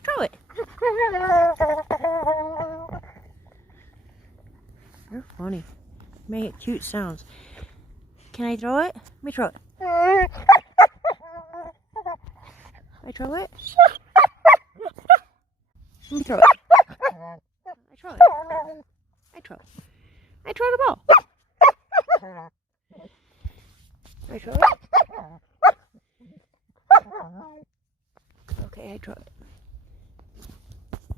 I throw it. You're funny. Make cute sounds. Can I throw it? Let me throw it. I throw it? Let me throw it. I throw it. I throw it. I throw the ball. I throw it. Okay, I throw it.